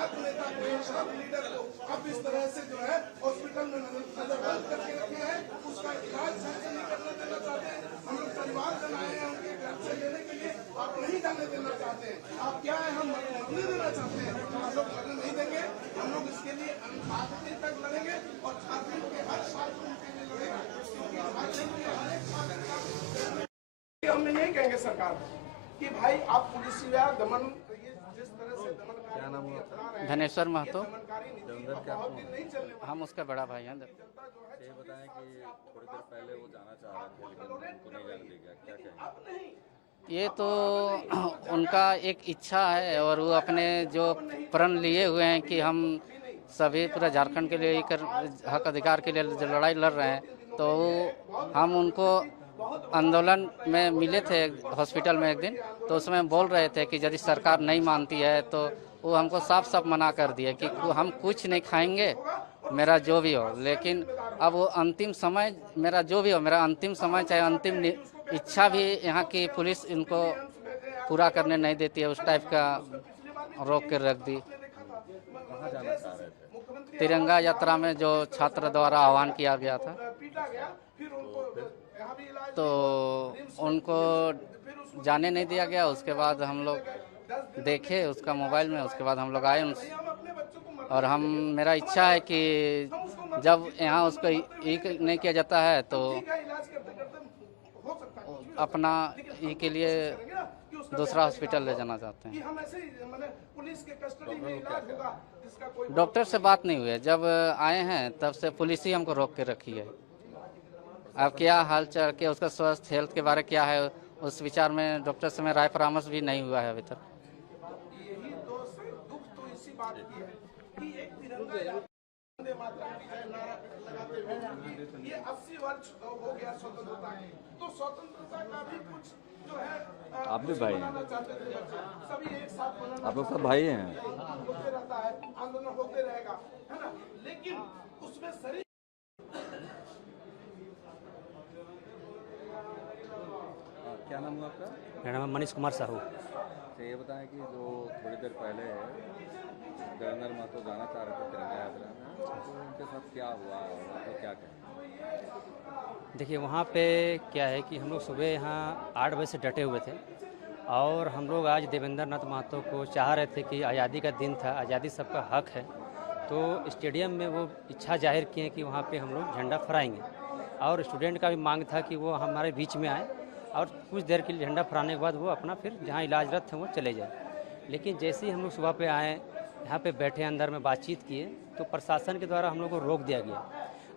छात्र नेता को, एक छात्र लीडर को अब इस तरह से जो है हॉस्पिटल में नजरबंद करके रखे हैं, उसका इलाज सही से नहीं करने देना चाहते हैं। हम लोग परिवार जन आए हैं उनके घर से लेने के लिए, आप नहीं जाने देना चाहते हैं। आप क्या है, हम मरने देना चाहते हैं, हम लोग मरने नहीं देंगे। हम लोग इसके लिए आखिरी तक लड़ेंगे और झारखंड के हर छात्र उनके लिए लड़ेगा, क्योंकि झारखंड के हर एक छात्र हम यही कहेंगे सरकार कि भाई आप पुलिस दमन, जिस तरह से दमनकारी धनेश्वर महतो, नहीं हम उसका बड़ा भाई हैं। ये बताएं कि थोड़ी देर पहले वो जाना चाह रहे थे लेकिन उनको नहीं जाने दिया, क्या कहेंगे? ये तो उनका एक इच्छा है और वो अपने जो प्रण लिए हुए हैं कि हम सभी पूरा झारखंड के लिए हक अधिकार के लिए जो लड़ाई लड़ रहे हैं, तो हम उनको आंदोलन में मिले थे हॉस्पिटल में एक दिन, तो उसमें बोल रहे थे कि यदि सरकार नहीं मानती है तो वो हमको साफ साफ मना कर दिए कि हम कुछ नहीं खाएंगे, मेरा जो भी हो। लेकिन अब वो अंतिम समय, मेरा जो भी हो, मेरा अंतिम समय चाहे अंतिम इच्छा भी यहाँ की पुलिस इनको पूरा करने नहीं देती है, उस टाइप का रोक कर रख दी। कहाँ जाना चाह रहे थे? तिरंगा यात्रा में जो छात्र द्वारा आह्वान किया गया था, तो उनको जाने नहीं दिया गया। उसके बाद हम लोग देखे उसका मोबाइल में, उसके बाद हम लोग आए उनसे, और मेरा इच्छा है कि जब यहाँ उसको नहीं किया जाता है तो अपना के लिए दूसरा हॉस्पिटल ले जाना चाहते हैं। डॉक्टर से बात नहीं हुई है, जब आए हैं तब से पुलिस ही हमको रोक के रखी है। अब क्या हाल चाल के उसका स्वास्थ्य हेल्थ के बारे क्या है, उस विचार में डॉक्टर से मैं राय परामर्श भी नहीं हुआ है अभी तक। यही दुख तो इसी बात की है कि एक तिरंगा वंदे मातरम की नारा लगाते हुए ये 80 वर्ष हो गया स्वतंत्रता के, तो स्वतंत्रता का भी कुछ जो है आप भी भाई हैं, सभी एक साथ आप लोग सब भाई हैं। होते रहता है, आंदोलन होते रहेगा, है ना, लेकिन उसमें शरीर क्या नाम है आपका? मेरा नाम मनीष कुमार साहू। तो ये बताएं कि जो थोड़ी देर पहले देवेंद्र महतो जाना चाह रहे थे तिरंगा यात्रा में, तो उनके साथ क्या हुआ और तो क्या कहें? देखिए वहाँ पे क्या है कि हम लोग सुबह यहाँ 8 बजे से डटे हुए थे और हम लोग आज देवेंद्र नाथ महतो को चाह रहे थे कि आज़ादी का दिन था, आज़ादी सबका हक है, तो स्टेडियम में वो इच्छा जाहिर किए कि वहाँ पे हम लोग झंडा फहराएंगे। और स्टूडेंट का भी मांग था कि वो हमारे बीच में आए और कुछ देर के लिए झंडा फहराने के बाद वो अपना फिर जहाँ इलाजरत थे वो चले जाए। लेकिन जैसे ही हम लोग सुबह पे आए, यहाँ पे बैठे, अंदर में बातचीत किए, तो प्रशासन के द्वारा हम लोग को रोक दिया गया।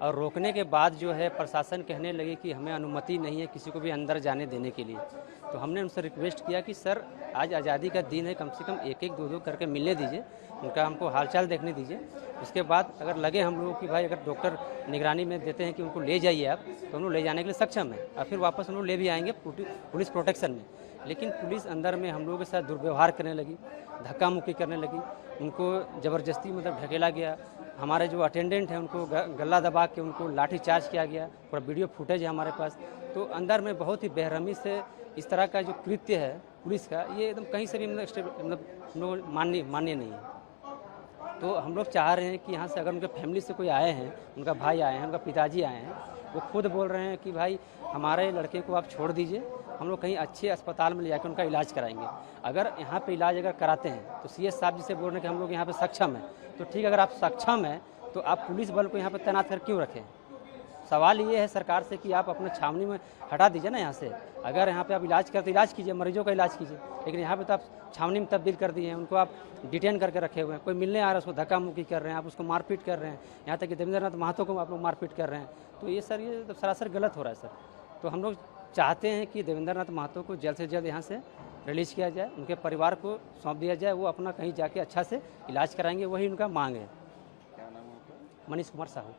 और रोकने के बाद जो है प्रशासन कहने लगे कि हमें अनुमति नहीं है किसी को भी अंदर जाने देने के लिए। तो हमने उनसे रिक्वेस्ट किया कि सर आज आज़ादी का दिन है, कम से कम एक एक दो दो करके मिलने दीजिए, उनका हमको हालचाल देखने दीजिए। उसके बाद अगर लगे हम लोगों की भाई अगर डॉक्टर निगरानी में देते हैं कि उनको ले जाइए आप, तो हम लोग ले जाने के लिए सक्षम है और फिर वापस हम लोग ले भी आएंगे पुलिस प्रोटेक्शन में। लेकिन पुलिस अंदर में हम लोगों के साथ दुर्व्यवहार करने लगी, धक्का मुक्की करने लगी, उनको ज़बरदस्ती मतलब ढकेला गया। हमारे जो अटेंडेंट हैं उनको गला दबा के उनको लाठी चार्ज किया गया, पूरा वीडियो फुटेज है हमारे पास। तो अंदर में बहुत ही बेरहमी से इस तरह का जो कृत्य है पुलिस का, ये एकदम कहीं से भी मतलब हम लोग मान्य नहीं है। तो हम लोग चाह रहे हैं कि यहाँ से अगर उनके फैमिली से कोई आए हैं, उनका भाई आए हैं, उनका पिताजी आए हैं, वो खुद बोल रहे हैं कि भाई हमारे लड़के को आप छोड़ दीजिए, हम लोग कहीं अच्छे अस्पताल में ले जाकर उनका इलाज कराएंगे। अगर यहाँ पे इलाज अगर कराते हैं तो सीएस साहब जी से बोल रहे हैं कि हम लोग यहाँ पे सक्षम हैं, तो ठीक है, अगर आप सक्षम हैं तो आप पुलिस बल को यहाँ पर तैनात कर क्यों रखें? सवाल ये है सरकार से कि आप अपने छावनी में हटा दीजिए ना यहाँ से। अगर यहाँ पे आप इलाज करते इलाज कीजिए, मरीजों का इलाज कीजिए, लेकिन यहाँ पे तो आप छावनी में तब्दील कर दिए हैं, उनको आप डिटेन करके रखे हुए हैं। कोई मिलने आ रहा है उसको धक्का मुक्की कर रहे हैं, आप उसको मारपीट कर रहे हैं, यहाँ तक कि देवेंद्र नाथ महतो को आप लोग मारपीट कर रहे हैं। तो ये सर ये तो सरासर गलत हो रहा है सर। तो हम लोग चाहते हैं कि देवेंद्र नाथ महतो को जल्द से जल्द यहाँ से रिलीज़ किया जाए, उनके परिवार को सौंप दिया जाए, वो अपना कहीं जाके अच्छा से इलाज कराएंगे, वही उनका मांग है। क्या नाम है आपका? मनीष कुमार साहू।